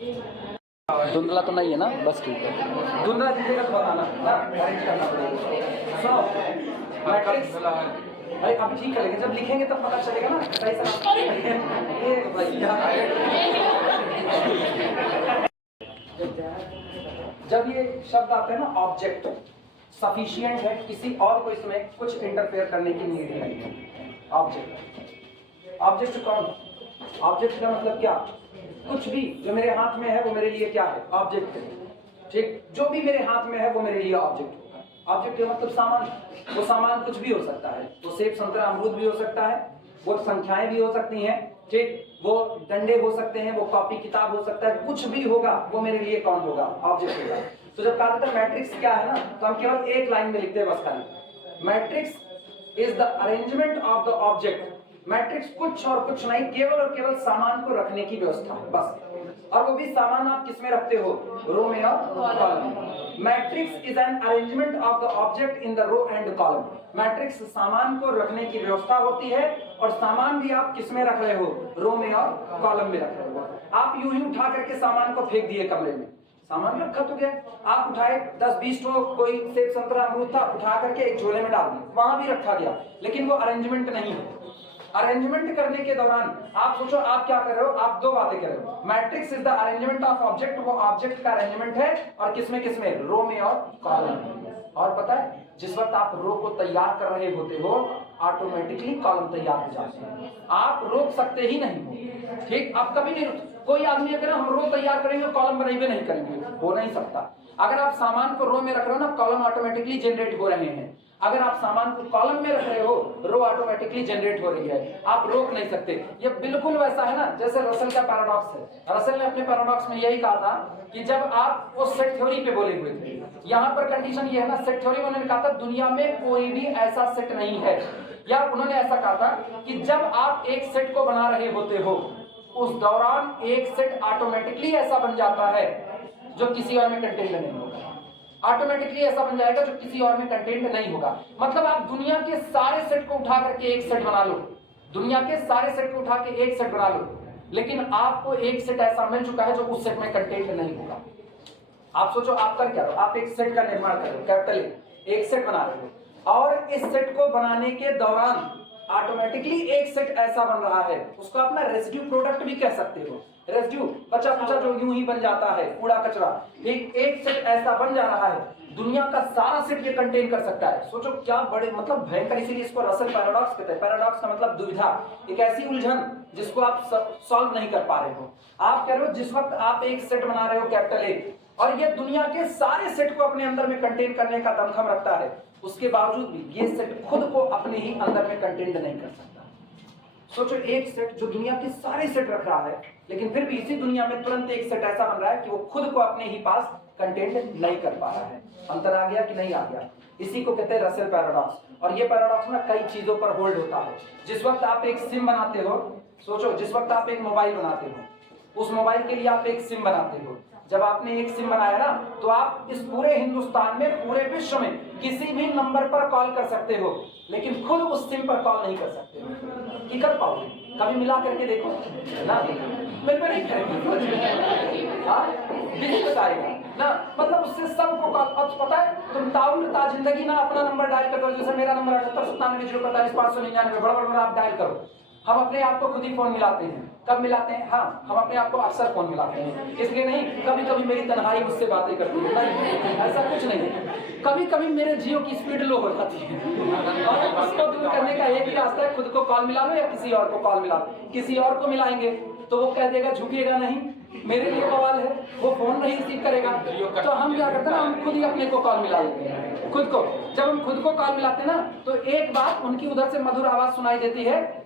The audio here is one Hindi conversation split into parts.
धुंधला तो नहीं है ना, बस ठीक है। धुंधला दिखेगा तो बताना, अरेंज करना पड़ेगा। सुनो मैट्रिक्स, अरे अब ठीक करेंगे, जब लिखेंगे तब पता चलेगा ना सही से। ये भैया जब ये शब्द आते हैं ना ऑब्जेक्ट, सफिशिएंट है, किसी और को इसमें कुछ इंटरफेयर करने की नीड नहीं है। ऑब्जेक्ट, ऑब्जेक्ट कौन? ऑब्जेक्ट का मतलब क्या? कुछ भी जो मेरे हाथ में है वो मेरे लिए क्या है? ऑब्जेक्ट है। ठीक, जो भी मेरे हाथ में है वो मेरे लिए ऑब्जेक्ट होगा। ऑब्जेक्ट का मतलब सामान। वो सामान कुछ भी हो सकता है, वो सेब संतरा अमरूद भी हो सकता है, वो संख्याएं भी हो सकती हैं, ठीक, वो डंडे हो सकते हैं, वो कॉपी किताब हो सकता है, कुछ भी होगा वो मेरे लिए कौन होगा? ऑब्जेक्ट होगा। तो जब कहा जाता है मैट्रिक्स क्या है ना, तो हम केवल एक लाइन में लिखते हैं बस खाली, matrix is the arrangement of the object. Matrix कुछ और कुछ नहीं, केवल और केवल सामान को रखने की व्यवस्था है बस। और वो भी सामान आप किस में रखते हो? रो में और कॉलम में। Matrix is an arrangement of the object in the row and column. Matrix सामान को रखने की व्यवस्था होती है, और सामान भी आप किस में रख रहे हो? रो में और कॉलम में रख रहे हो। आप यूं ही उठा करके सामान को फेंक दिए कमरे में, सामान रखा तो गया। आप उठाए 10-20 तो कोई सेब संतरा अमरूद था, उठा करके एक झोले में डाल दिया, वहां भी रखा गया, लेकिन वो अरेंजमेंट नहीं है। अरेंजमेंट करने के दौरान आप सोचो आप क्या कर रहे हो? आप दो बातें कर रहे हो। Matrix is the arrangement of object, वो ऑब्जेक्ट का अरेंजमेंट है, और किसमें किसमें? रो में और कॉलम में। और पता है जिस वक्त आप रो को तैयार कर रहे होते हो, ऑटोमेटिकली कॉलम तैयार हो जाते हैं। आप रोक सकते ही नहीं हो, ठीक, आप कभी नहीं रोक। कोई आदमी अगर हम रो तैयार करेंगे कॉलम बनाइए नहीं करेंगे, हो नहीं सकता। अगर आप सामान को रो में रख रहे हो ना, कॉलम ऑटोमेटिकली जनरेट हो रहे हैं। अगर आप सामान को कॉलम में रख रहे हो, रो ऑटोमेटिकली जनरेट हो रही है, आप रोक नहीं सकते। ये बिल्कुल वैसा है ना जैसे रसल का पैराडॉक्स है। रसल ने अपने पैराडॉक्स में यही कहा था कि जब आप वो सेट थ्योरी पे बोले हुए थे, यहाँ पर कंडीशन ये है ना, सेट थ्योरी में उन्होंने कहा था दुनिया में कोई भी ऐसा सेट नहीं है, या उन्होंने ऐसा कहा था कि जब आप एक सेट को बना रहे होते हो, उस दौरान एक सेट ऑटोमेटिकली ऐसा बन जाता है जो किसी और में कंटेंट नहीं होगा। ऑटोमेटिकली ऐसा बन जाएगा जो किसी और में कंटेंट नहीं होगा। मतलब आप दुनिया के सारे सेट को उठा करके एक सेट बना लो, दुनिया के सारे सेट को उठा के एक सेट बना लो, लेकिन आपको एक सेट ऐसा मिल चुका है जो उस सेट में कंटेंट नहीं होगा। आप सोचो आप कर क्या रहे हो? आप एक सेट का निर्माण कर रहे हो, कैपिटल एक सेट बना रहे हो, और इस सेट को बनाने के दौरान ऑटोमेटिकली एक सेट ऐसा बन रहा है, उसको आप ना रेसिड्यू प्रोडक्ट भी कह सकते हो। रेसिड्यू बचा कुचा जो यूं ही बन जाता है, कूड़ा कचरा, एक सेट ऐसा बन जा रहा है, दुनिया का सारा सेट ये कंटेन कर सकता है। सोचो क्या बड़े मतलब भयंकर, इसीलिए इसको रसल पैराडॉक्स कहते हैं। पैराडॉक्स का मतलब दुविधा, एक ऐसी उलझन जिसको आप सॉल्व नहीं कर पा रहे हो। आप कह रहे हो जिस वक्त आप एक सेट बना रहे हो कैपिटल ए, और ये दुनिया के सारे सेट को अपने अंदर में कंटेन करने का दमखम रखता है, उसके बावजूद भी ये सेट खुद को अपने ही अंदर में कंटेन नहीं कर सकता। सोचो एक सेट जो दुनिया के सारे सेट रख रहा है, लेकिन फिर भी इसी दुनिया में तुरंत एक सेट ऐसा बन रहा है कि वो खुद को अपने ही पास कंटेंट नहीं कर पा रहा है। अंतर आ गया कि नहीं आ गया? इसी को कहते हैं रसल पैराडॉक्स। और ये पैराडॉक्स ना कई चीजों पर होल्ड होता है। जिस वक्त आप एक सिम बनाते हो, सोचो जिस वक्त आप एक मोबाइल बनाते हो, उस मोबाइल के लिए आप एक सिम बनाते हो। जब आपने एक सिम बनाया ना, तो आप इस पूरे हिंदुस्तान में, पूरे विश्व में किसी भी नंबर पर कॉल कर सकते हो, लेकिन खुद उस सिम पर कॉल नहीं कर सकते हो। कि कर पाओगे? कभी मिला करके देखो ना, मेरे पे नहीं करेंगे, हाँ बताएगा ना, मतलब उससे सबको कॉल। अब पता है तुम ताउम्र जिंदगी ना अपना नंबर डायल करते हो, जैसे मेरा नंबर 78970599 बड़ा आप डायल करो, हम अपने आप को खुद ही फोन मिलाते हैं। कब मिलाते हैं? हाँ, हम अपने आप को अक्सर फोन मिलाते हैं, इसलिए नहीं कभी कभी मेरी तन्हाई मुझसे बातें करती है, नहीं ऐसा कुछ नहीं। कभी कभी मेरे जियो की स्पीड लो हो जाती है, और उसको दूर करने का एक ही रास्ता है, खुद को कॉल मिला लो या किसी और को कॉल मिला लो। किसी और को मिलाएंगे तो वो कह देगा झुकेगा नहीं, मेरे लिए बवाल है, वो फोन नहीं रिसीव करेगा। तो हम क्या करते हैं ना, हम खुद ही अपने को कॉल मिला लेते हैं खुद को। जब हम खुद को कॉल मिलाते हैं ना, तो एक बात उनकी उधर से मधुर आवाज सुनाई देती है।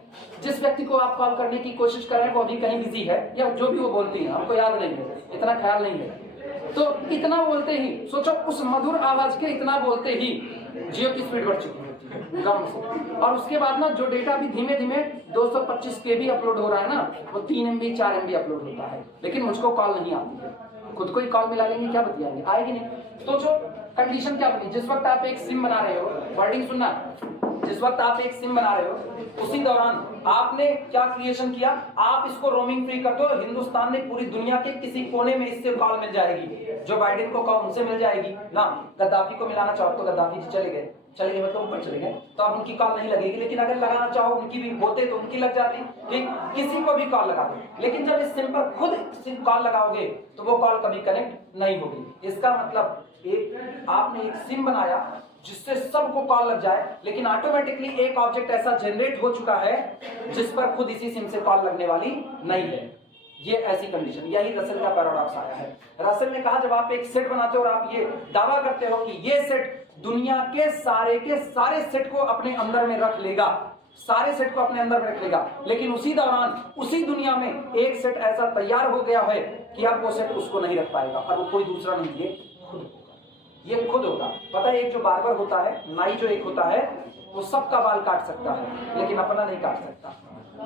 जिस व्यक्ति को आप कॉल करने की कोशिश कर रहे हैं वो अभी कहीं बिजी है, या जो भी वो बोलती है हमको याद नहीं है, इतना ख्याल नहीं है। तो इतना बोलते ही सोचो, उस मधुर आवाज के इतना बोलते ही जियो की स्पीड बढ़ चुकी होती है कम से। और उसके बाद ना जो डेटा भी धीमे धीमे 225 KB अपलोड हो रहा है ना, वो 3 MB 4 MB अपलोड होता है, लेकिन मुझको कॉल नहीं आती है। खुद को ही कॉल मिला लेंगे, क्या बतियाएंगे, आएगी नहीं। सोचो कंडीशन क्या बनी, जिस वक्त आप एक सिम बना रहे हो, वर्डिंग सुनना, जिस वक्त आप एक सिम बना रहे हो उसी दौरान आपने क्या क्रिएशन किया, आप इसको रोमिंग फ्री कर दो, हिंदुस्तान ने पूरी दुनिया के किसी कोने में इससे कॉल मिल जाएगी, जो बाइडेन को कॉल उनसे मिल जाएगी ना। गद्दाफी को मिलाना चाहो तो गद्दाफी जी चले गए मतलब ऊपर चले गए, तो अब उनकी कॉल नहीं लगेगी, लेकिन अगर लगाना चाहो उनकी भी होते तो उनकी लग जाती, ठीक, किसी को भी कॉल लगा दो, लेकिन जब इस सिम पर खुद कॉल लगाओगे तो वो कॉल कभी कनेक्ट नहीं होगी। इसका मतलब एक आपने एक सिम बनाया जिससे सबको कॉल लग जाए, लेकिन ऑटोमेटिकली एक ऑब्जेक्ट ऐसा जनरेट हो चुका है जिस पर खुद इसी सिम से कॉल लगने वाली नहीं है। ये ऐसी कंडीशन, यही रसेल का पैराडॉक्स आया है। रसेल ने कहा जब आप एक सेट बनाते हो और आप ये दावा करते हो कि ये सेट दुनिया के सारे सेट को अपने अंदर में रख लेगा, सारे सेट को अपने अंदर में रख लेगा, लेकिन उसी दौरान उसी दुनिया में एक सेट ऐसा तैयार हो गया है कि अब वो सेट उसको नहीं रख पाएगा, और वो कोई दूसरा नहीं, ये खुद होगा। पता है, एक जो बार्बर होता है, नाई जो एक होता है, वो सबका बाल काट सकता है लेकिन अपना नहीं काट सकता।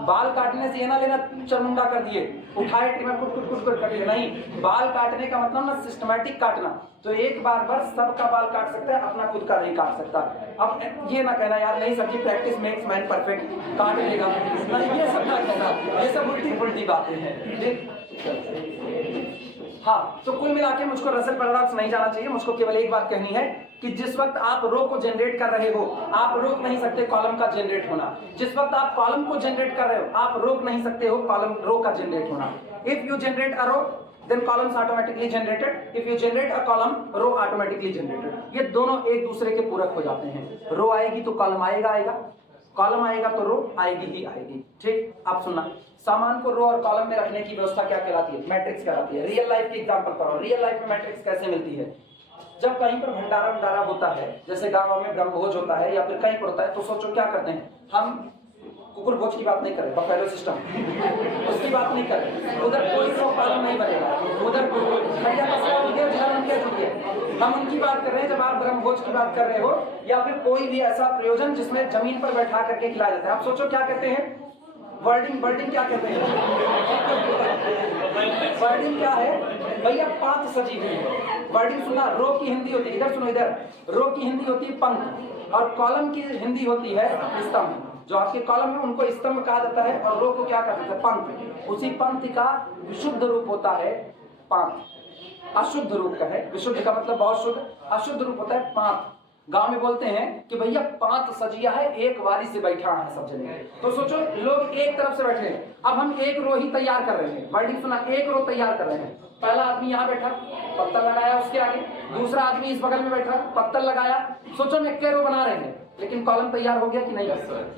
बाल काटने से ये ना लेना चरमुंडा कर दिए, उठाए ट्रिमर कुट कर दिए, नहीं, बाल काटने का मतलब ना सिस्टमैटिक काटना। तो एक बार्बर सबका बाल काट सकता है, अपना खुद का नहीं काट सकता। अब ये ना कहना यार नहीं सर जी प्रैक्टिस मेक्स मैन परफेक्ट, काट लेगा, नहीं, ये सब ना कहना, ये सब उल्टी बातें हैं। हाँ, तो कुल मिला के मुझको रसेल पैराडॉक्स नहीं जाना चाहिए, मुझको केवल एक बात कहनी है कि जिस वक्त आप रो को जनरेट कर रहे हो, आप रोक नहीं सकते कॉलम का जनरेट होना। जिस वक्त आप कॉलम को जनरेट कर रहे हो, आप रोक नहीं सकते हो कॉलम रो का जनरेट होना। If you generate a row then columns automatically generated, if you generate a column row automatically generated। ये दोनों एक दूसरे के पूरक हो जाते हैं। रो आएगी तो कॉलम आएगा, कॉलम आएगा तो रो आएगी ही आएगी। ठीक, आप सुनना, सामान को रो और कॉलम में रखने की व्यवस्था क्या कहलाती है? मैट्रिक्स कहलाती है। रियल लाइफ की एग्जांपल पर, रियल लाइफ में मैट्रिक्स कैसे मिलती है? जब कहीं पर भंडारा होता है, जैसे गाँव में ब्रह्मभोज होता है या फिर कहीं पर होता है, तो सोचो क्या करते हैं हम, कुकुर भोज की बात नहीं करें, बफेलो सिस्टम उसकी बात नहीं करें, उधर कोई रो कॉलम नहीं बनेगा, उधर भैया हम उनकी बात कर रहे हैं। जब आप ब्रह्मभोज की बात कर रहे हो या फिर कोई भी ऐसा प्रयोजन जिसमें जमीन पर बैठा करके खिलाया जाता है, आप सोचो क्या कहते हैं? वर्डिंग क्या कहते हैं? वर्डिंग क्या है भैया? पांच सजी हुई है। वर्डिंग सुना, रो की हिंदी होती है, इधर सुनो, इधर रो की हिंदी होती है पंक्ति, और कॉलम की हिंदी होती है स्तंभ। जो आपके कॉलम है उनको स्तंभ कहा जाता है और रो को क्या कहते हैं? पंक्ति। उसी पंक्ति का विशुद्ध रूप होता है पांच, अशुद्ध रूप का है, विशुद्ध का मतलब बहुत शुद्ध, अशुद्ध रूप होता है पांच। गांव में बोलते हैं कि भैया पांच सजिया है, एक वारी से बैठा है सब जने। तो सोचो लोग एक तरफ से बैठे हैं, अब हम एक रो ही तैयार कर रहे हैं। वर्डिंग सुना, एक रो तैयार कर रहे हैं। पहला आदमी यहाँ बैठा, पत्तल लगाया उसके आगे, दूसरा आदमी इस बगल में बैठा, पत्तल लगाया। सोचो मैं इक्के रो बना रहे हैं, लेकिन कॉलम तैयार हो गया कि नहीं?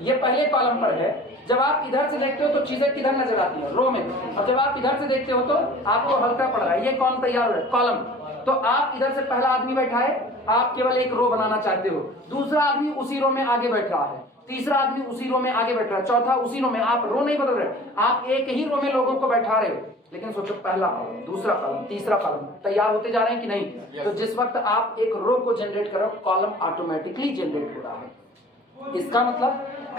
ये पहले कॉलम पर है। जब आप इधर से देखते हो तो चीजें किधर नजर आती है? रो में। और जब आप इधर से देखते हो तो आपको हल्का पड़ रहा है, ये कॉलम तैयार हो रहा है, कॉलम। तो आप इधर से पहला आदमी बैठा है, आप केवल एक रो बनाना चाहते हो, दूसरा आदमी उसी रो में आगे बैठ रहा है, तीसरा आदमी उसी रो में आगे बैठ रहा है, चौथा उसी रो में। आप रो नहीं बदल रहे, आप एक ही रो में लोगों को बैठा रहे हो। लेकिन सोचो पहला कॉलम, दूसरा कॉलम, तीसरा कॉलम तैयार होते जा रहे हैं कि नहीं? तो जिस वक्त आप एक रो को जनरेट कर रहे हो, कॉलम ऑटोमेटिकली जनरेट हो रहा है। इसका मतलब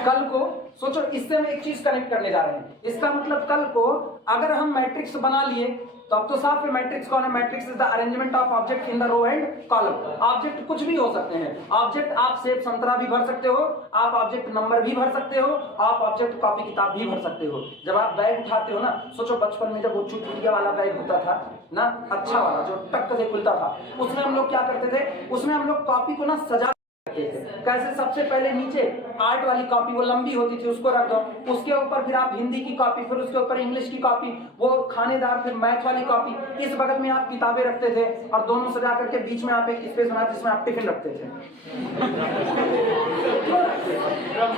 कल को सोचो, इससे हम एक चीज कनेक्ट करने जा रहे हैं। इसका मतलब कल को अगर हम मैट्रिक्स बना लिए तो अब तो साफ है मैट्रिक्स कौन है? Matrix is the arrangement of object in the row and column. Object कुछ भी हो सकते हैं। ऑब्जेक्ट आप सेब संतरा भी भर सकते हो, आप ऑब्जेक्ट नंबर भी भर सकते हो, आप ऑब्जेक्ट कॉपी किताब भी भर सकते हो। जब आप बैग उठाते हो ना, सोचो बचपन में जब वो चुटपुटिया वाला बैग होता था ना, अच्छा वाला जो टक से खुलता था, उसमें हम लोग क्या करते थे? उसमें हम लोग कॉपी को ना सजा कैसे? सबसे पहले नीचे आर्ट वाली कॉपी, वो लंबी होती थी, उसको रख दो, उसके ऊपर फिर आप हिंदी की कॉपी, फिर उसके ऊपर इंग्लिश की कॉपी, वो खानेदार, फिर मैथ वाली कॉपी, इस बगल में आप किताबें रखते थे और दोनों सजा करके बीच में आप एक स्पेस बनाते जिसमें आप टिफिन रखते थे।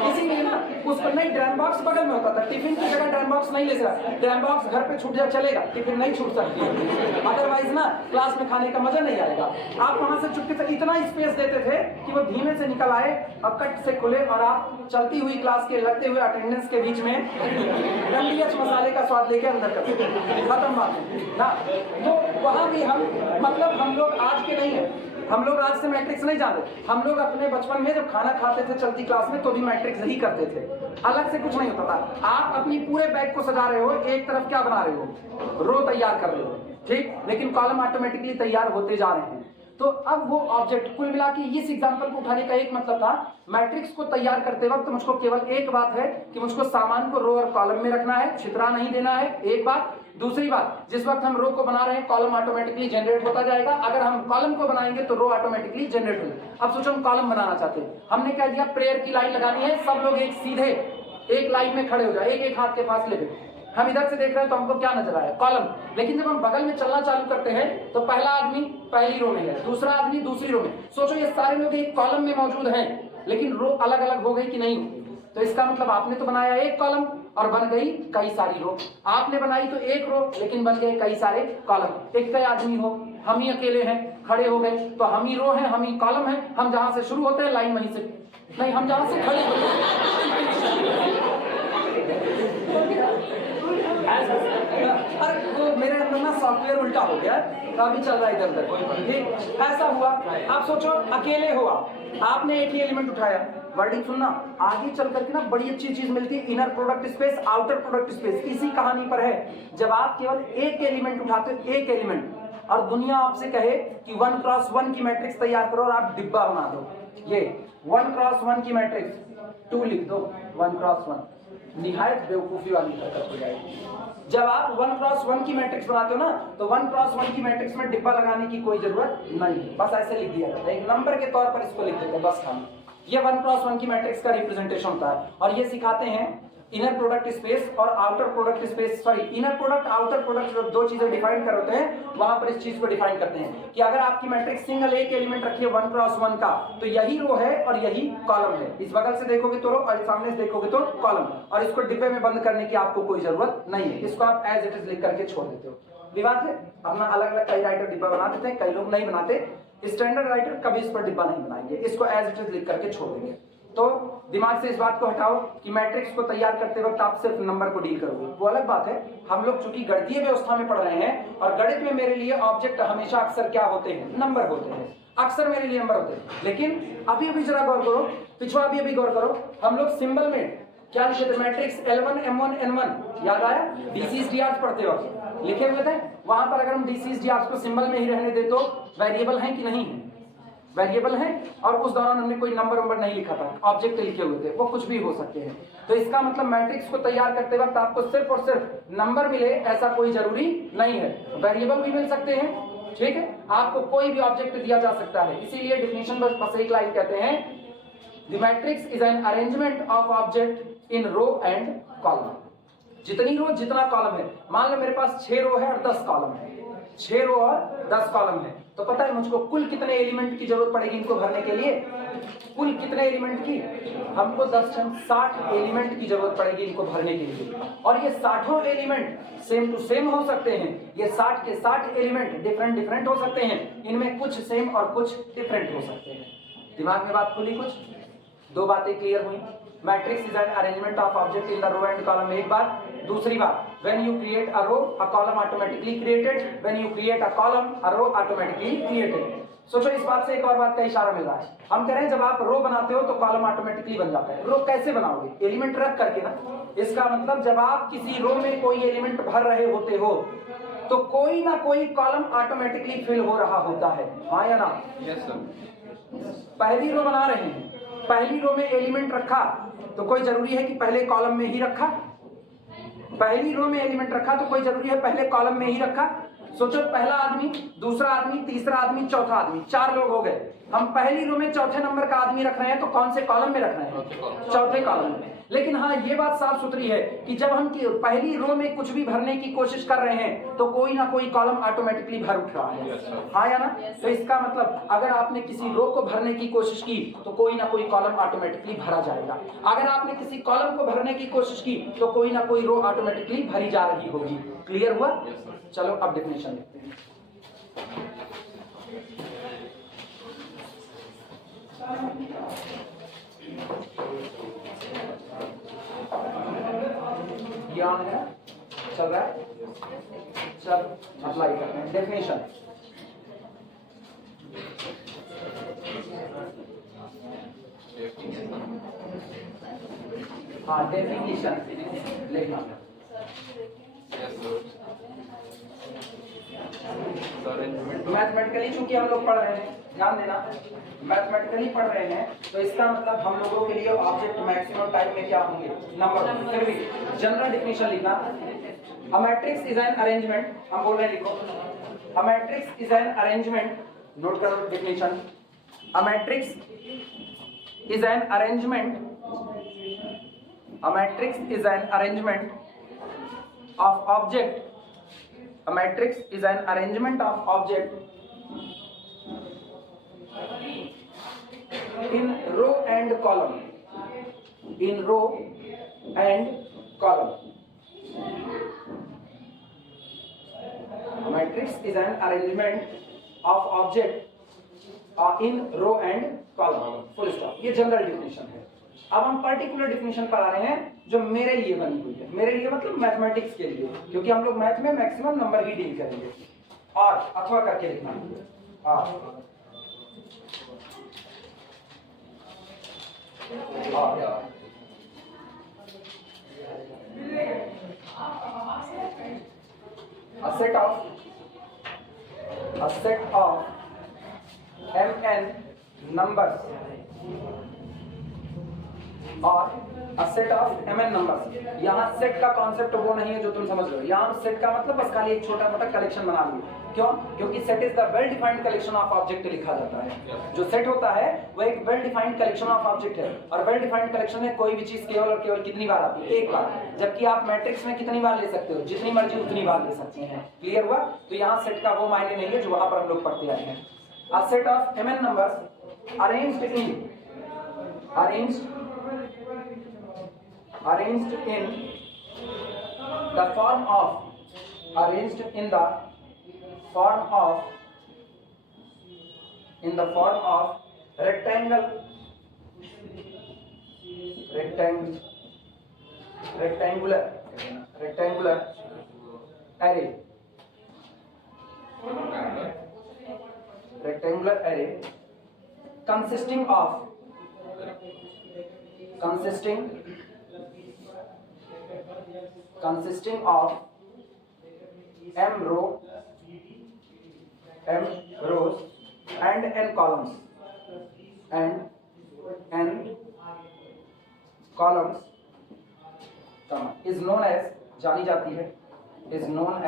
इसीलिए ना उसको नहीं, ड्रैम बॉक्स बगल में होता था, टिफिन की जगह ड्रैम बॉक्स नहीं ले सकता। ड्रैम बॉक्स घर पे छूट जा चलेगा, टिफिन नहीं छूट सकती, अदरवाइज ना क्लास में खाने का मजा नहीं आएगा। आप वहां से चुपके से इतना स्पेस देते थे कि वो धीमे से निकल आए और कट से खुले, और आप चलती हुई क्लास के लगते हुए अटेंडेंस के बीच में डंडीएच मसाले का स्वाद लेके अंदर करते, खत्म बात ना। तो वहां भी हम मतलब हम लोग आज के नहीं है, हम लोग आज से मैट्रिक्स नहीं जानते। हम लोग अपने बचपन में जब खाना खाते थे चलती क्लास में तो भी मैट्रिक्स ही करते थे, अलग से कुछ नहीं होता था। आप अपनी पूरे बैग को सजा रहे हो, एक तरफ क्या बना रहे हो? रो तैयार कर रहे हो, ठीक, लेकिन कॉलम ऑटोमेटिकली तैयार होते जा रहे हैं। तो अब वो ऑब्जेक्ट, कुल मिला के इस एग्जांपल को उठाने का एक मतलब था, मैट्रिक्स को तैयार करते वक्त मुझको केवल एक बात है कि मुझको सामान को रो और कॉलम में रखना है, छितरा नहीं देना है, एक बात। दूसरी बात, जिस वक्त हम रो को बना रहे हैं कॉलम ऑटोमेटिकली जनरेट होता जाएगा, अगर हम कॉलम को बनाएंगे तो रो ऑटोमेटिकली जनरेट होगी। अब सोचो हम कॉलम बनाना चाहते हैं, हमने कह दिया प्रेयर की लाइन लगानी है, सब लोग एक सीधे एक लाइन में खड़े हो जाए, एक एक हाथ के फासले पे। हम इधर से देख रहे हैं तो हमको क्या नजर आया, कॉलम। लेकिन जब हम बगल में चलना चालू करते हैं तो पहला आदमी पहली रो में है, दूसरा आदमी दूसरी रो में। सोचो ये सारे लोग एक कॉलम में मौजूद हैं, लेकिन रो अलग अलग हो गई कि नहीं? तो इसका मतलब आपने तो बनाया एक कॉलम और बन गई कई सारी रो, आपने बनाई तो एक रो लेकिन बन गए कई सारे कॉलम। एक कई आदमी हो, हम ही अकेले हैं, खड़े हो गए तो हम ही रो हैं, हम ही कॉलम हैं। हम जहां से शुरू होते हैं लाइन वहीं से नहीं, हम जहां से खड़े होते अरे वो मेरे अंदर ना सॉफ्टवेयर उल्टा हो गया, अभी चल रहा है इधर उधर। ठीक ऐसा हुआ। आप सोचो अकेले हो, आपने एक ही एलिमेंट उठाया, वर्डिंग सुनना, आगे चल करके ना बड़ी अच्छी चीज मिलती है, inner product space, outer product space. इसी कहानी पर है, जब आप केवल एक एलिमेंट उठाते हो, एक एलिमेंट, और दुनिया आपसे कहे कि 1x1 की मैट्रिक्स तैयार करो और आप डिब्बा बना दो, ये 1x1 की मैट्रिक्स 2 लिख दो, 1x1, निहायत बेवकूफी वाली हरकत हो जाएगी। जब आप 1x1 की मैट्रिक्स बनाते हो ना, तो 1x1 की मैट्रिक्स में डिब्बा लगाने की कोई जरूरत नहीं, बस ऐसे लिख दिया जाता है, एक नंबर के तौर पर इसको लिख देते हैं बस हम। ये 1x1 की मैट्रिक्स का रिप्रेजेंटेशन होता है, और ये सिखाते हैं इनर प्रोडक्ट स्पेस और outer product space, sorry inner product outer product, दो चीजें डिफाइन कर होते हैं, वहां पर इस चीज को डिफाइन करते हैं कि अगर आपकी मैट्रिक्स सिंगल एक एलिमेंट रखी है 1x1 का, तो यही रो है और यही कॉलम है। इस बगल से देखोगे तो रो और सामने से देखोगे तो कॉलम, और इसको डिब्बे में बंद करने की आपको कोई जरूरत नहीं है, इसको आप एज इट इज लिख करके छोड़ देते हो। विवाद है, अपना अलग अलग कई राइटर डिब्बा बना देते हैं, कई लोग नहीं बनाते। स्टैंडर्ड राइटर कभी इस पर डिब्बा नहीं बनाएंगे, इसको एज इट इज लिख करके छोड़ देंगे। तो दिमाग से इस बात को हटाओ कि मैट्रिक्स को तैयार करते वक्त आप सिर्फ नंबर को डील करोगे, वो अलग बात है। हम लोग चूंकि गणितीय व्यवस्था में पढ़ रहे हैं, और गणित में मेरे लिए ऑब्जेक्ट हमेशा अक्सर क्या होते हैं, नंबर होते हैं, अक्सर मेरे लिए नंबर होते हैं। लेकिन अभी अभी जरा गौर करो, पिछवा अभी गौर करो, हम लोग सिंबल में क्या लिखे थे, मैट्रिक्स L1 M1 N1, याद आया? DC's DR's पढ़ते वक्त लिखे हुए थे, वहां पर अगर हम DC's DR's को सिंबल में ही रहने दे तो वेरिएबल है कि नहीं है? वेरिएबल है, और उस दौरान हमने कोई नंबर नहीं लिखा था, ऑब्जेक्ट लिखे हुए थे, वो कुछ भी हो सकते हैं। तो इसका मतलब मैट्रिक्स को तैयार करते वक्त आपको सिर्फ और सिर्फ नंबर मिले ऐसा कोई जरूरी नहीं है, वेरिएबल भी मिल सकते हैं, ठीक है? आपको कोई भी ऑब्जेक्ट दिया जा सकता है। इसीलिए डिफिनेशन बस एक लाइन कहते हैं, the matrix is an arrangement of object in row and column. जितनी रो जितना कॉलम है, मान लो मेरे पास 6 रो है और 10 कॉलम है, 6 रो और 10 कॉलम है, तो पता है मुझको कुल कितने एलिमेंट की जरूरत पड़ेगी इनको भरने के लिए? कुल कितने एलिमेंट की? हमको 60 एलिमेंट की जरूरत पड़ेगी इनको भरने के लिए। और ये 60 एलिमेंट सेम टू सेम हो सकते हैं, ये 60 के 60 एलिमेंट डिफरेंट हो सकते हैं, इनमें कुछ सेम और कुछ डिफरेंट हो सकते हैं। दिमाग में बात खुली? कुछ दो बातें क्लियर हुई। Matrix is an arrangement of object in the row and column, एक बात। दूसरी बात, when you create a row a column automatically created, when you create a column a row automatically created. सोचो इस बात से एक और बात का इशारा मिल रहा है। हम कह रहे हैं जब आप रो बनाते हो तो कॉलम ऑटोमेटिकली बन जाता है। रो कैसे बनाओगे? एलिमेंट रख करके ना। इसका मतलब जब आप किसी रो में कोई एलिमेंट भर रहे होते हो तो कोई ना कोई कॉलम ऑटोमेटिकली फिल हो रहा होता है, हाँ या ना? Yes sir. पहली रो बना रहे हैं, पहली रो में एलिमेंट रखा तो कोई जरूरी है कि पहले कॉलम में ही रखा? पहली रो में एलिमेंट रखा तो कोई जरूरी है पहले कॉलम में ही रखा? सोचो पहला आदमी, दूसरा आदमी, तीसरा आदमी, चौथा आदमी, 4 लोग हो गए। हम पहली रो में चौथे नंबर का आदमी रख रहे हैं तो कौन से कॉलम में रख रहे हैं? चौथे कॉलम में। लेकिन हाँ ये बात साफ सुथरी है कि जब हम पहली रो में कुछ भी भरने की कोशिश कर रहे हैं तो कोई ना कोई कॉलम ऑटोमेटिकली भर उठ रहा है, हाँ या ना? तो इसका मतलब अगर आपने किसी रो को भरने की कोशिश की तो कोई ना कोई कॉलम ऑटोमेटिकली भरा जाएगा। अगर आपने किसी कॉलम को भरने की कोशिश की तो कोई ना कोई रो ऑटोमेटिकली भरी जा रही होगी। क्लियर हुआ? चलो अब डेफिनेशन लिखते हैं। ज्ञान है, चल रहा है, चल अप्लाई करते हैं। डेफिनेशन, हाँ डेफिनेशन लिखना। सर अरेंजमेंट मैथमेटिकली चूंकि हम लोग पढ़ रहे हैं, ध्यान देना, मैथमेटिकली पढ़ रहे हैं तो इसका मतलब हम लोगों के लिए ऑब्जेक्ट मैक्सिमम टाइम में क्या होंगे, नंबर। फिर भी जनरल डिफिनीशन लिखना, a matrix is an arrangement, हम बोल रहे हैं लिखो, a matrix is an arrangement, note करो definition, a matrix is an arrangement, a matrix is an arrangement of object, a matrix is an arrangement of object in row and column, in row and column. A matrix is an arrangement of object in row and column, full stop. ये जनरल डिफिनेशन है। अब हम पर्टिकुलर डिफिनेशन पर आ रहे हैं जो मेरे लिए बनी हुई है, मेरे लिए मतलब मैथमेटिक्स के लिए, क्योंकि हम लोग मैथ में मैक्सिमम नंबर ही डील करेंगे। और अथवा करके लिखना, a set of mn numbers और a set of mn numbers। यहाँ सेट का कॉन्सेप्ट वो नहीं है जो तुम समझ रहे हो, यहाँ सेट का मतलब बस खाली एक छोटा मोटा कलेक्शन बना लो। क्यों? क्योंकि set is the well defined collection of object लिखा जाता है। जो सेट होता है वो एक well defined collection of object है, और वेल डिफाइंड कलेक्शन में कोई भी चीज केवल और केवल कितनी बार आती है, एक बार। जबकि आप मैट्रिक्स में कितनी बार ले सकते हो, जितनी मर्जी उतनी बार ले सकते हैं। क्लियर हुआ? तो यहाँ सेट का वो मायने नहीं है जो वहां पर हम लोग पढ़ते आए हैं। A set of mn numbers arranged in the form of rectangular array consisting of m rows and n columns is known as, जानी जाती है, is known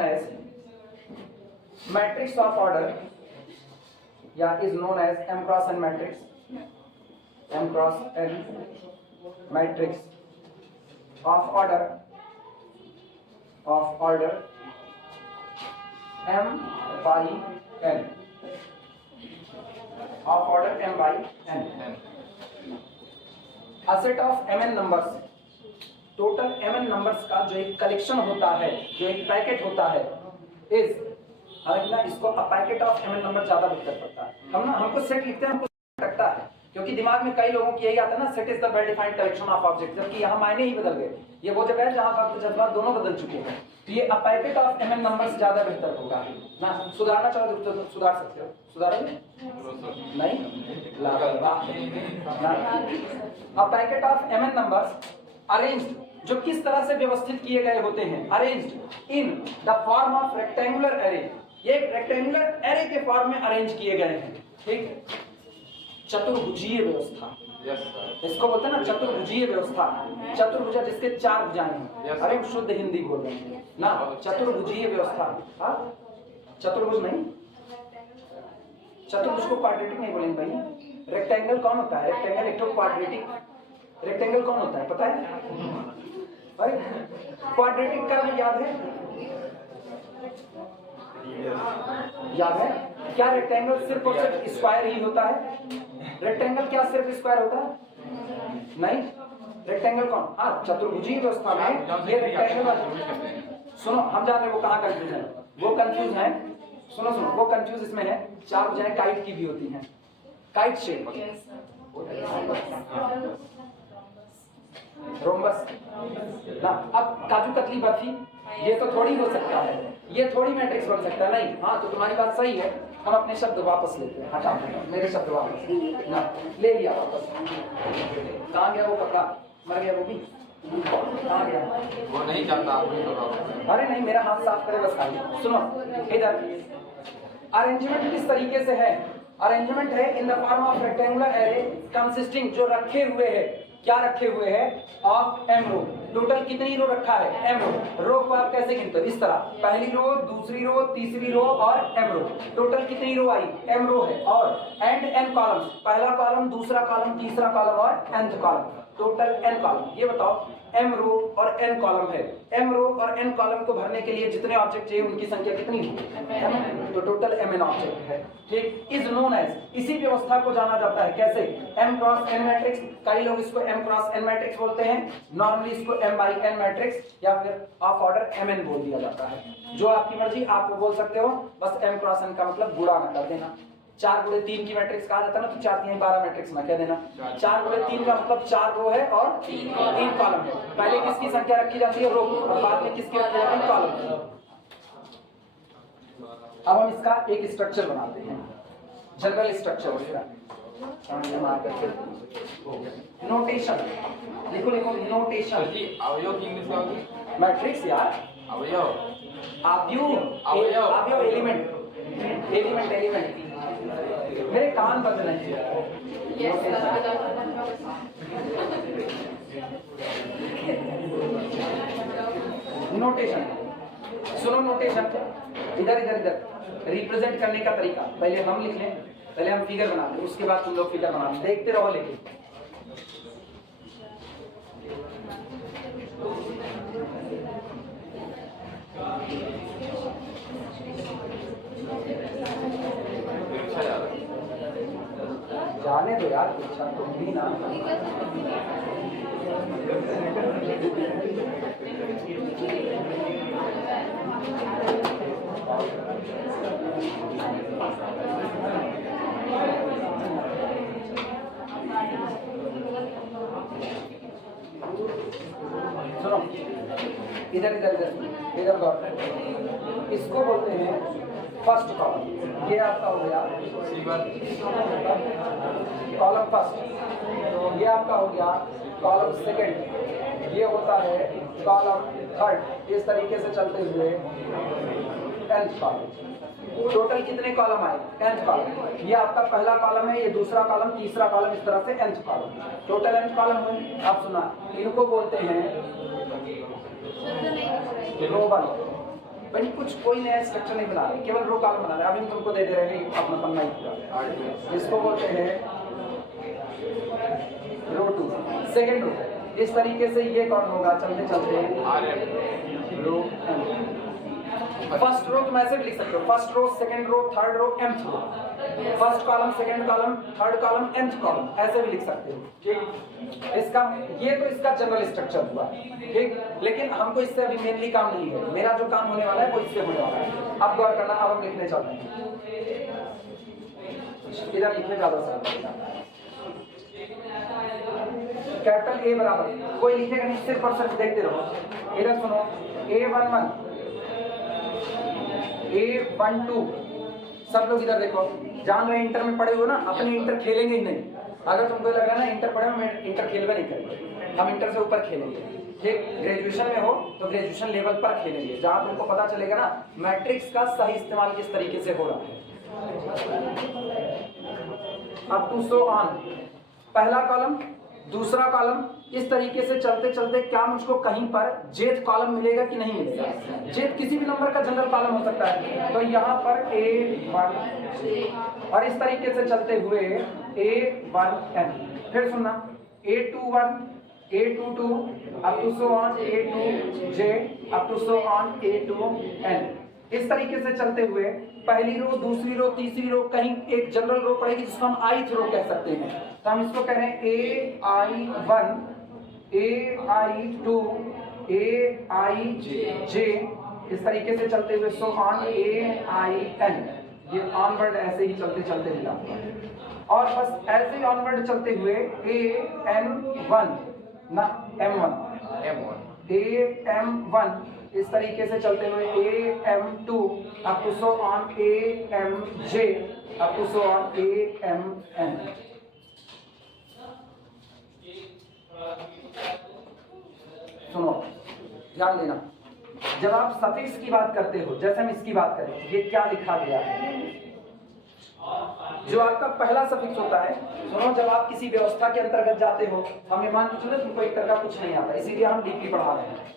as matrix of order, या is known as m cross n matrix, matrix of order m by n, of order m by n। A set of mn numbers, total mn numbers का जो एक कलेक्शन होता है, जो एक पैकेट होता है, इज, हालांकि ना इसको a packet of mn number ज्यादा बेहतर पड़ता है। हमको सेट लिखते हैं, हमको लगता है, क्योंकि दिमाग में कई लोगों की यही आता है ना, set is the well defined collection of object, जबकि यहाँ मायने ही बदल गए। ये वो जगह है जहाँ पर जज्बात दोनों बदल चुके हैं। तो ये a packet of mn numbers ज्यादा बेहतर होगा ना। सुधारना चाहो तो सुधार सकते हो, सुधारेंगे नहीं, a packet of mn numbers arranged, जो किस तरह से व्यवस्थित किए गए होते हैं, arranged in the form of rectangular array, ये एक रेक्टेंगुलर एरे के फॉर्म में अरेंज किए गए हैं। ठीक, चतुर्भुजीय व्यवस्था, इसको बोलते हैं ना चतुर्भुजीय व्यवस्था। चतुर्भुजा जिसके चार भुजाएं हैं, अरे शुद्ध हिंदी बोल रहे हैं ना, चतुर्भुजीय व्यवस्था। चतुर्भुज नहीं, चतुर्भुज को क्वाड्रेटिक नहीं बोलेंगे भाई। रेक्टेंगल कौन होता है? रेक्टेंगल एक तो क्वाड्रेटिक, रेक्टेंगल कौन होता है पता है भाई? क्वाड्रेटिक कर्व याद है? याद है क्या? रेक्टेंगल सिर्फ और सिर्फ स्क्वायर ही होता है। रेक्टेंगल क्या सिर्फ स्क्वायर होता है? नहीं, रेक्टेंगल कौन? हाँ, चतुर्भुजीय व्यवस्था में ये रेक्टेंगल, सुनो हम जान रहे वो कहाँ कंफ्यूज है, वो कंफ्यूज है, सुनो वो कंफ्यूज इसमें है, चार भुजाएं काइट की भी होती हैं, काइट शेप, रोम्बस ना। अब काजू कतली बर्फी, ये तो थोड़ी हो सकता है, ये थोड़ी मैट्रिक्स बन सकता है। नहीं, हाँ तो तुम्हारी बात सही है, हम अपने शब्द वापस लेते हैं, हटा मेरे शब्द वापस ना, ले लिया वापस। कहाँ गया वो कपड़ा? मर गया वो भी। कहाँ गया? वो नहीं चाहता आप नहीं बताओ। अरे नहीं, मेरा हाथ साफ करे बस खाली। सुनो इधर, अरेंजमेंट किस तरीके से है? अरेंजमेंट है in the form of rectangular array consisting, जो रखे हुए है, क्या रखे हुए हैं? Of M row. टोटल कितनी रो रखा है? एम रो। रो को आप कैसे गिनते हो? इस तरह, पहली रो, दूसरी रो, तीसरी रो और एम रो। टोटल कितनी रो आई? एम रो है। और एंड एन कॉलम्स, पहला कॉलम, दूसरा कॉलम, तीसरा कॉलम और nth column, total n column. ये बताओ, एम रो और एन कॉलम है। एम रो और एन कॉलम को भरने के लिए जितने ऑब्जेक्ट चाहिए उनकी संख्या कितनी है? तो टोटल एम एन ऑब्जेक्ट है। ठीक, इज नोन एज, इसी व्यवस्था को जाना जाता है कैसे? M cross n matrix. कई लोग इसको एम क्रॉस एन मैट्रिक्स बोलते हैं, नॉर्मली इसको एम बाई एन मैट्रिक्स या फिर ऑफ ऑर्डर एम एन बोल दिया जाता है। जो आपकी मर्जी, आप वो बोल सकते हो, बस एम क्रॉस एन का मतलब गुणा न कर देना। 4 गुणे 3 की मैट्रिक्स कहा जाता है ना, तो 4 3 12 मैट्रिक्स में कह देना। 4 गुणे 3 का मतलब 4 रो है और 3 कॉलम है। पहले किसकी संख्या रखी जाती है? रो, और बाद में किसकी रखी जाती है? कॉलम। अब हम इसका एक स्ट्रक्चर बनाते हैं, जनरल स्ट्रक्चर इसका। नोटेशन लिखो, लिखो नोटेशन। अवयव की इंग्लिश क्या होगी? मैट्रिक्स यार, अवयव, अवयव एलिमेंट, एलिमेंट, एलिमेंट। मेरे कान बज रहे हैं। नोटेशन सुनो, नोटेशन इधर इधर इधर रिप्रेजेंट करने का तरीका पहले हम लिख लें, पहले हम फिगर बना लें, उसके बाद तुम लोग फिगर बना लें, देखते रहो। लेकिन जाने दो यार, अच्छा तुम भी ना। सुनो, इधर इधर इधर इधर गौर, इसको बोलते हैं फर्स्ट कॉलम। ये आपका हो गया कॉलम फर्स्ट, ये आपका हो गया कॉलम सेकंड, ये होता है कॉलम थर्ड। इस तरीके से चलते हुए nth कॉलम। टोटल कितने कॉलम आए? nth column. ये आपका पहला कॉलम है, ये दूसरा कॉलम, तीसरा कॉलम, इस तरह से nth column. Total nth column है। आप सुना, इनको बोलते हैं रो वन। भाई कुछ कोई नया स्ट्रक्चर नहीं बना रहे, केवल रो कॉलम बना रहे। अभी हम तुमको दे दे रहे हैं अपना पन्ना ही। इसको बोलते हैं रो टू, सेकेंड रो। इस तरीके से ये कौन होगा? चलते चलते रो फर्स्ट रो तुम ऐसे भी लिख सकते हो, first row, second row, third row, nth row. First column, second column, third column, nth column, ऐसे भी लिख सकते हो। ठीक, इसका ये तो इसका जनरल स्ट्रक्चर हुआ। ठीक, लेकिन हमको इससे अभी मेनली काम नहीं है। मेरा जो काम होने वाला है वो इससे होने वाला है। अब गौर करना, अब हम लिखने चलते हैं। इधर लिखने ज्यादा सरल, कैपिटल ए बराबर, कोई लिखेगा नहीं, सिर्फ और सिर्फ देखते रहो। इधर सुनो, A11, A12, सब लोग इधर देखो। जान रहे इंटर में पढ़े हो ना, अपने इंटर खेलेंगे ही नहीं। अगर तुमको लग रहा है ना इंटर पढ़े, हम इंटर खेलवे नहीं करेंगे, हम इंटर से ऊपर खेलेंगे। ठीक, ग्रेजुएशन में हो तो ग्रेजुएशन लेवल पर खेलेंगे, जहां तुमको पता चलेगा ना मैट्रिक्स का सही इस्तेमाल किस तरीके से हो रहा है। अब टू सो ऑन, पहला कॉलम, दूसरा कॉलम, इस तरीके से चलते चलते क्या मुझको कहीं पर जेथ कॉलम मिलेगा कि नहीं मिलेगा? जेथ किसी भी नंबर का जनरल कॉलम हो सकता है। तो यहाँ पर A1 और इस तरीके से चलते हुए A1N। फिर सुनना, A21, A22 up to so on A2J up to so on A2N। इस तरीके से चलते हुए पहली रो, दूसरी रो, तीसरी रो, कहीं एक जनरल रो पड़ेगी जिसको हम ith रो कह सकते हैं। तो हम इसको कह रहे हैं AI1, AI2, AIJ। इस तरीके से चलते हुए सो ऑन AIN। ये ऑनवर्ड ऐसे ही चलते चलते मिला, और बस ऐसे ही ऑनवर्ड चलते हुए AM1 ना M1, AM1 इस तरीके से चलते हुए AM2 up to so on AMJ up to so on AMN। ध्यान देना, जब आप सफिक्स की बात करते हो, जैसे हम इसकी बात करें, ये क्या लिखा गया है, जो आपका पहला सफिक्स होता है, सुनो, जब आप किसी व्यवस्था के अंतर्गत जाते हो, हमें मान के चलो तुमको एक तरह का कुछ नहीं आता, इसीलिए हम डीपली पढ़ा रहे हैं,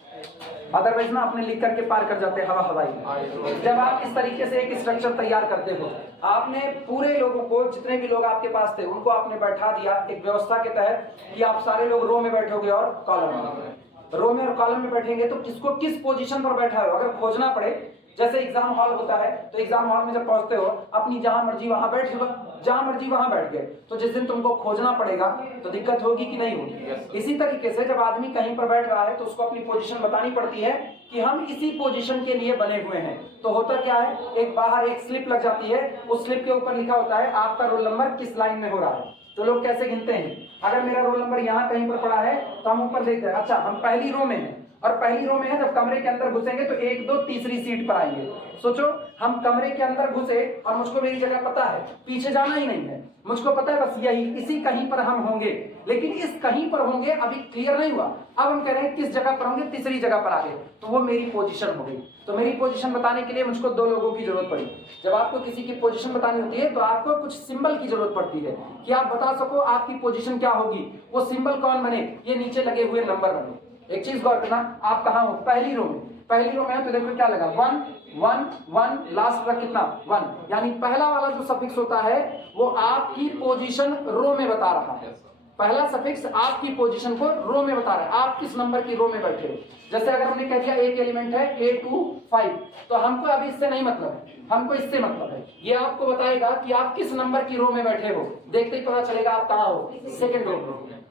अदरवाइज ना अपने लिख करके पार कर जाते हवा हवाई। जब आप इस तरीके से एक स्ट्रक्चर तैयार करते हो, आपने पूरे लोगों को, जितने भी लोग आपके पास थे, उनको आपने बैठा दिया एक व्यवस्था के तहत कि आप सारे लोग रो में बैठोगे और कॉलम में, रो में और कॉलम में बैठेंगे, तो किसको किस पोजीशन पर बैठा हो अगर खोजना पड़े, जैसे एग्जाम हॉल होता है, तो एग्जाम हॉल में जब पहुंचते हो, अपनी जहां मर्जी वहां बैठ गए, जहां मर्जी वहां बैठ गए, तो जिस दिन तुमको खोजना पड़ेगा तो दिक्कत होगी कि नहीं होगी। इसी तरीके से जब आदमी कहीं पर बैठ रहा है तो उसको अपनी पोजीशन बतानी पड़ती है कि हम इसी पोजीशन के लिए बने हुए हैं। तो होता क्या है, एक बाहर एक स्लिप लग जाती है, उस स्लिप के ऊपर लिखा होता है आपका रोल नंबर किस लाइन में हो रहा है। तो लोग कैसे गिनते हैं, अगर मेरा रोल नंबर यहाँ कहीं पर पड़ा है तो हम ऊपर देखते हैं, अच्छा हम पहली रो में हैं, और पहली रो में है, जब कमरे के अंदर घुसेंगे तो 1 2 तीसरी सीट पर आएंगे। सोचो, हम कमरे के अंदर घुसे और मुझको मेरी जगह पता है, पीछे जाना ही नहीं है, मुझको पता है बस यही इसी कहीं पर हम होंगे, लेकिन इस कहीं पर होंगे अभी क्लियर नहीं हुआ। अब हम कह रहे हैं किस जगह पर होंगे, तीसरी जगह पर आ गए, तो वो मेरी पोजीशन हो गई। तो मेरी पोजीशन बताने के लिए मुझको 2 लोगों की जरूरत पड़ी। जब आपको किसी की पोजीशन बतानी होती है तो आपको कुछ सिंबल की जरूरत पड़ती है कि आप बता सको आपकी पोजीशन क्या होगी। वो सिंबल कौन बने, ये नीचे लगे हुए नंबर बने। एक चीज गौर करना, आप कहाँ हो, पहली रो में, पहली रो में है तो देखो क्या लगा 1 1 1, लास्ट तक कितना 1, यानी पहला वाला जो सफिक्स होता है वो आपकी पोजीशन रो में बता रहा है। पहला सफिक्स आपकी पोजीशन को रो में बता रहा है, आप किस नंबर की रो में बैठे हो। जैसे अगर हमने कह दिया एक एलिमेंट है A25, तो हमको अभी इससे नहीं मतलब है, हमको इससे मतलब है, ये आपको बताएगा कि आप किस नंबर की रो में बैठे हो। देखते ही पता चलेगा आप कहाँ हो, सेकेंड रो में,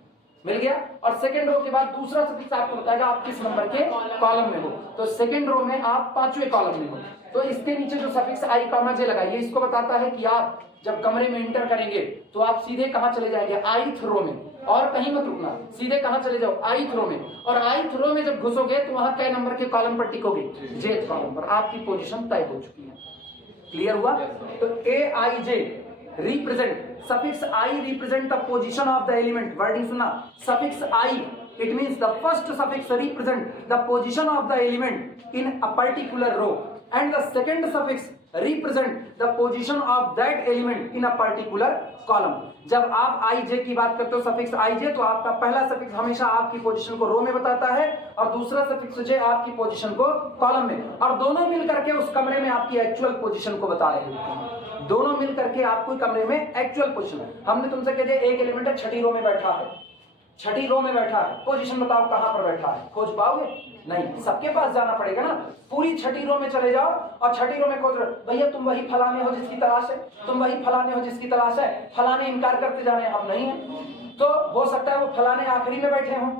मिल गया। और सेकंड रो के बाद दूसरा सफिक्स आपको बताएगा आप किस नंबर के कॉलम में हो। तो सेकंड रो में आप 5वें कॉलम में हो। तो इसके नीचे जो सफिक्स आई कॉमा जे लगाइए, इसको बताता है कि आप जब कमरे में एंटर करेंगे तो आप सीधे कहां चले जाएंगे, आइथ रो में, और कहीं मत रुकना, सीधे कहां चले जाओ, आइथ रो में। और आइथ रो में जब घुसोगे तो वहां कै नंबर के कॉलम पर टिकोगे, जेथ कॉलम पर। आपकी पोजीशन तय हो चुकी है। क्लियर हुआ। तो AIJ represent, suffix I represent the position of the element। Wording सुना, suffix I, it means the first suffix represent the position of the element in a particular row, and the second suffix represent the position of that element in a particular column। जब आप IJ की बात करते हो, सफिक्स IJ, तो आपका पहला सफिक्स हमेशा आपकी पोजीशन को रो में बताता है, और दूसरा सफिक्स J आपकी पोजीशन को कॉलम में, और दोनों मिलकर के उस कमरे में आपकी एक्चुअल पोजीशन को बता रहे हैं। दोनों मिल करके आपको कमरे में एक्चुअल पोजीशन। हमने तुमसे कह दिया एक एलिमेंट है, छठी रो में बैठा है, छठी रो में बैठा है, पोजीशन बताओ कहां पर बैठा है। खोज पाओगे नहीं, सबके पास जाना पड़ेगा ना। पूरी छठी रो में चले जाओ और छठी रो में खोज रहे, भैया तुम वही फलाने हो जिसकी तलाश है, तुम वही फलाने हो जिसकी तलाश है। फलाने इनकार करते जा रहे हैं, हम नहीं है, तो हो सकता है वो फलाने आखिरी में बैठे हों,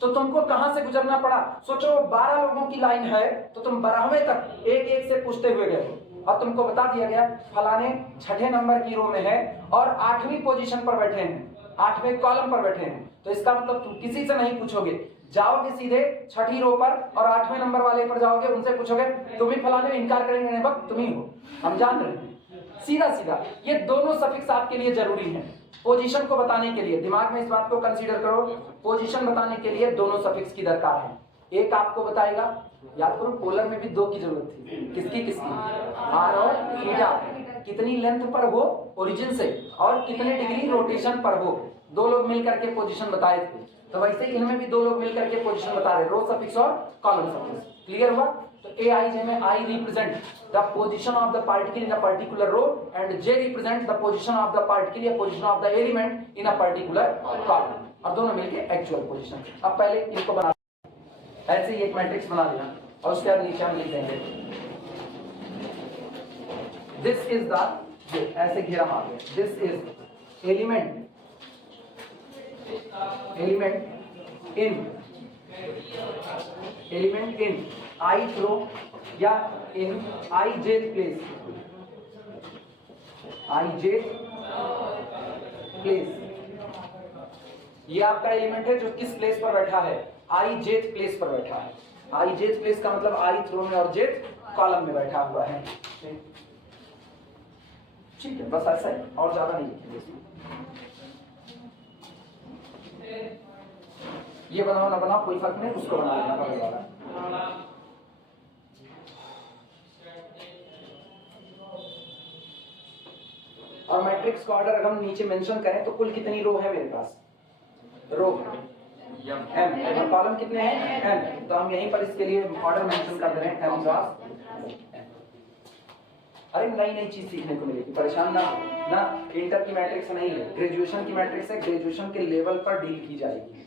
तो तुमको कहां से गुजरना पड़ा। सोचो 12 लोगों की लाइन है, तो तुम 12वें तक एक एक से पूछते हुए गए, और तुमको बता दिया गया फलाने छठे नंबर की रो में है और 8वीं पोजीशन पर बैठे हैं, 8वें कॉलम पर बैठे हैं। तो इसका मतलब तुम किसी से नहीं पूछोगे, जाओगे सीधे छठी रो पर और 8वें नंबर वाले पर जाओगे, उनसे पूछोगे तुम ही फलाने, इनकार करेंगे नहीं, वक्त तुम ही हो, हम जान रहे हैं। सीधा सीधा ये दोनों सफिक्स आपके लिए जरूरी हैं पोजीशन को बताने के लिए। दिमाग में इस बात को कंसीडर करो, पोजीशन बताने के लिए दोनों सफिक्स की दरकार है। एक आपको बताएगा, याद करो पोलर में भी 2 की जरूरत थी, किसकी किसकी, आर और थीटा, कितनी लेंथ पर हो ओरिजिन से और कितने डिग्री रोटेशन पर हो। 2 लोग मिलकर के पोजीशन बताए थे, तो वैसे इनमें भी 2 लोग मिलकर के पोजीशन बता रहे, रो सफिक्स और कॉलम सफिक्स। क्लियर हुआ। तो AIJ में I represent the position of the particle in a particular row and J represent the position of the particle या position of the element in a particular column, और दोनों मिलके एक्चुअल पोजीशन। अब पहले इनको बना, ऐसे ही एक मैट्रिक्स बना देना और उसके बाद नीचे हम लिख देंगे दिस इज द, ऐसे घेरा मार दे, this is element in I row या in IJ place, IJ place. ये आपका एलिमेंट है जो किस प्लेस पर बैठा है, IJ प्लेस पर बैठा है। IJ प्लेस का मतलब I रो में और J कॉलम में बैठा हुआ है। ठीक है, बस ऐसा है, और ज्यादा नहीं लिखेंगे। ये बनाओ ना बनाओ कोई फर्क नहीं, उसको बना लेना पड़ेगा। और मैट्रिक्स का ऑर्डर अगर हम नीचे मेंशन करें तो कुल कितनी रो है मेरे पास? रो m, और कॉलम कितने हैं? n। तो हम यहीं पर इसके लिए ऑर्डर मेंशन कर दे रहे हैं m क्रॉस n। अरे नई नई चीज सीखने को मिलेगी, परेशान ना ना। इंटर की मैट्रिक्स नहीं है, ग्रेजुएशन की मैट्रिक्स है, ग्रेजुएशन के लेवल पर डील की जाएगी।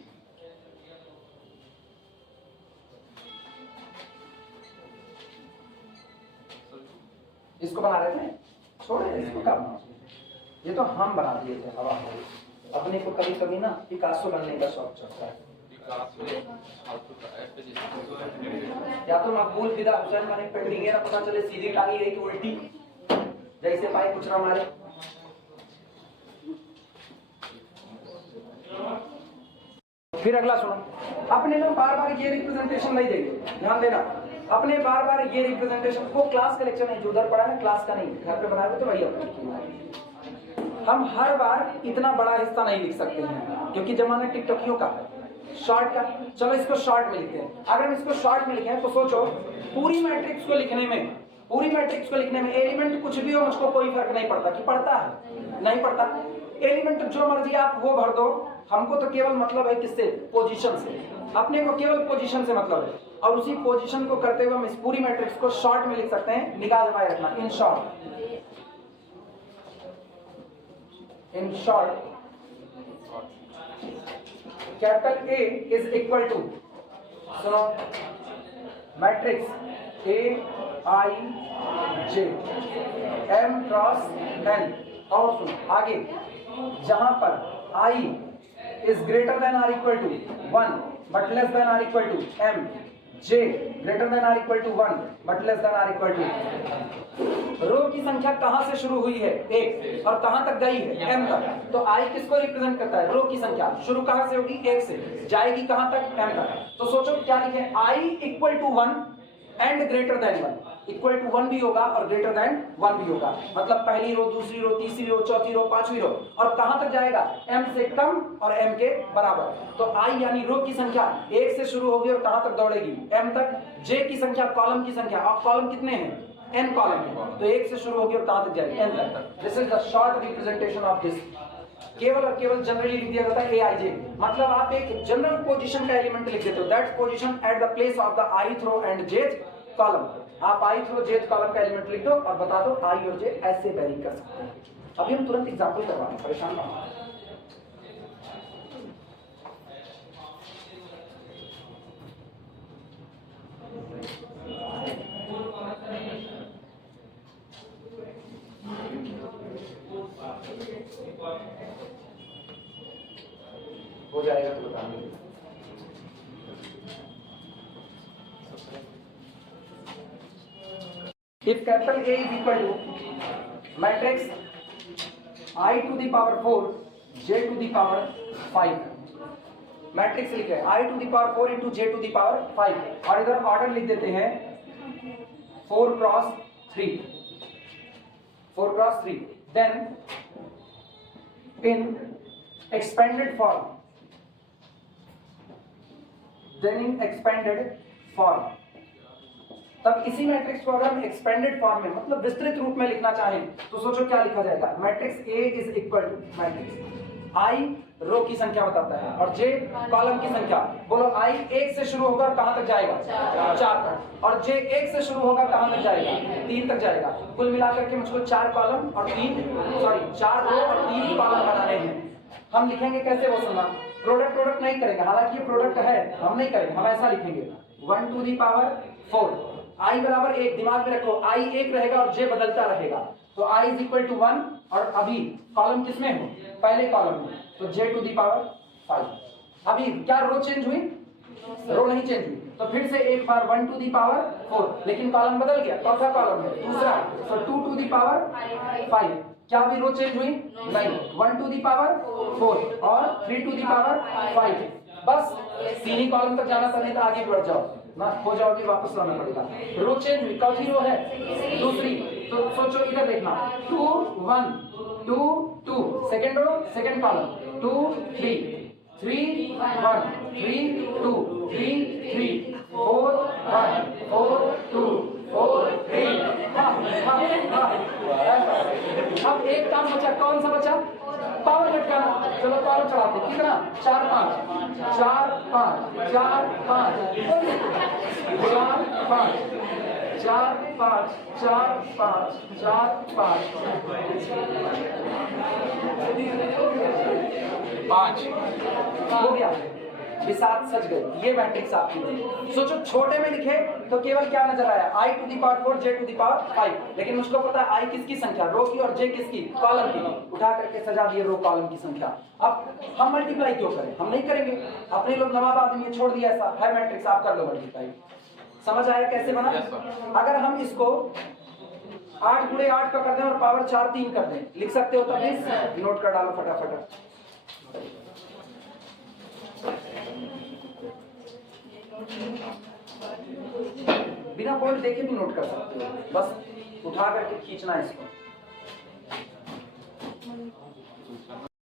इसको बना रहे थे, छोड़े इसको, काम ये तो हम बना दिए थे हवा में। अपने को कभी कभी ना पिकासो बनने का शौक चढ़ता है। या तो मकबूल फिदा हुसैन माने पेंटिंग है ना, पता चले सीधी टांगी है कि उल्टी, जैसे पाए कुछ ना मारे। फिर अगला सुनो, अपने लोग बार बार ये रिप्रेजेंटेशन नहीं देंगे, ध्यान देना। अपने बार बार ये रिप्रेजेंटेशन को क्लास का लेक्चर नहीं, जो उधर पढ़ा है क्लास का नहीं, घर पे बनाए तो वही अपने। हम हर बार इतना बड़ा हिस्सा नहीं लिख सकते हैं क्योंकि जमाना टिकटॉकियों का है, शॉर्ट का। चलो इसको शॉर्ट में लिखते हैं। अगर हम इसको शॉर्ट में लिखें तो सोचो पूरी मैट्रिक्स को लिखने में एलिमेंट कुछ भी हो, मुझको कोई फर्क नहीं पड़ता कि पड़ता है नहीं पड़ता। एलिमेंट जो मर्जी आप वो भर दो, हमको तो केवल मतलब है किससे? पोजीशन से। अपने को केवल पोजीशन से मतलब है, और उसी पोजीशन को करते हुए हम इस पूरी मैट्रिक्स को शॉर्ट में लिख सकते हैं। निगाह जमाए रखना, in short capital A is equal to, सुनो, matrix A I J M cross N। और सुनो आगे, जहां पर I is greater than or equal to 1 but less than or equal to M, J greater than or equal to 1 but less than or equal to। रो की संख्या कहां से शुरू हुई है? 1, और कहां तक गई है? M तक। तो I किसको रिप्रेजेंट करता है? रो की संख्या। शुरू कहां से होगी? 1 से, जाएगी कहां तक? M तक। तो सोचो क्या लिखें? I equal to 1 and greater than 1। Equal to 1 भी होगा और ग्रेटर देन 1 भी होगा, मतलब पहली रो, दूसरी रो, तीसरी रो, चौथी रो, पांचवी रो। और कहां तक जाएगा? m से कम और m के बराबर। तो i यानी रो की संख्या 1 से शुरू होगी और कहां तक दौड़ेगी? m तक। j की संख्या कॉलम की संख्या, और कॉलम कितने हैं? n कॉलम है, तो 1 से शुरू होगी और कहां तक जाएगी? n तक। This is the short representation of this. केवल और केवल जनरली लिख दिया जाता है AIJ, मतलब आप एक जनरल पोजीशन का एलिमेंट लिख देते हो, that position at the place of the ith row and jth column. आप ith रो jth कॉलम का एलिमेंट लिख दो और बता दो I और J ऐसे वेरी कर सकते हैं। अभी हम तुरंत एग्जांपल करवा रहे हैं, परेशान ना हो। हो जाएगा तो बताएंगे। If capital A is equal to matrix I to the power 4 J to the power 5, matrix लिखे I to the power 4 into J to the power 5, और इधर ऑर्डर लिख देते हैं 4 cross 3। Then in expanded form, तब इसी मैट्रिक्स को अगर हम एक्सपेंडेड फॉर्म में, मतलब विस्तृत रूप में लिखना चाहें तो सोचो क्या लिखा जाएगा? Matrix A is equal to matrix I row की संख्या बताता है और J कॉलम की संख्या। बोलो I 1 से शुरू होगा कहां तक जाएगा? 4 तक। और J 1 से शुरू होगा कहां तक जाएगा? 3 तक जाएगा। कुल मिलाकर के मुझको 4 कॉलम और 4 रो और 3 कॉलम बनाने हैं। हम लिखेंगे कैसे वो सुनना, प्रोडक्ट नहीं करेंगे, हालांकि ये प्रोडक्ट है, हम नहीं करेंगे, हम ऐसा लिखेंगे 1 to the power 4, I बराबर 1, दिमाग में रखो I 1 रहेगा और J बदलता रहेगा, तो I इज इक्वल टू 1, और अभी कॉलम किसमें हो? पहले कॉलम में, तो J टू दी पावर 5। अभी क्या रो चेंज हुई? रो नहीं चेंज हुई, तो फिर से एक बार 1 टू दी पावर 4, लेकिन कॉलम बदल गया, चौथा कॉलम है दूसरा, तो 2 टू दी पावर 5। क्या अभी रो चेंज हुई? नहीं। 1 टू दी पावर 4 और 3 टू दी पावर 5। बस 3 ही कॉलम तक जाना था, नहीं तो आगे बढ़ जाओ ना, हो जाओगे, वापस लाना पड़ेगा। रो चेंज हुई, कौन सी रो है? दूसरी। तो सोचो इधर देखना, 2 1 2 2, सेकेंड रो सेकेंड कॉलम, 2 3 3 1 3 2 3 3 4 कितना 4 5 4 5 4 5 4 5 4 5 4 5 4 5 5 हो गया। विसात सज गए। ये मैट्रिक्स आपकी थी। सोचो छोटे में लिखे तो केवल क्या नजर आया I to the power 4 J to the power 5, लेकिन मुझको पता है I किसकी संख्या, रो की, और J किसकी, कॉलम की। उठा करके सजा दिए रो कॉलम की संख्या। अब हम मल्टीप्लाई क्यों करें, हम नहीं करेंगे। अपने लोग नवाब आदमी है, छोड़ दिया ऐसा है मैट्रिक्स, आप कर लो मल्टीप्लाई। समझ आया कैसे बना? Yes, sir. अगर हम इसको 8 गुणे 8 का कर दें और पावर 4 3 कर दें, लिख सकते हो तो प्लीज नोट कर डालो फटाफट। बिना पॉइंट देखे भी नोट कर सकते हो, बस उठा करके खींचना है इसको।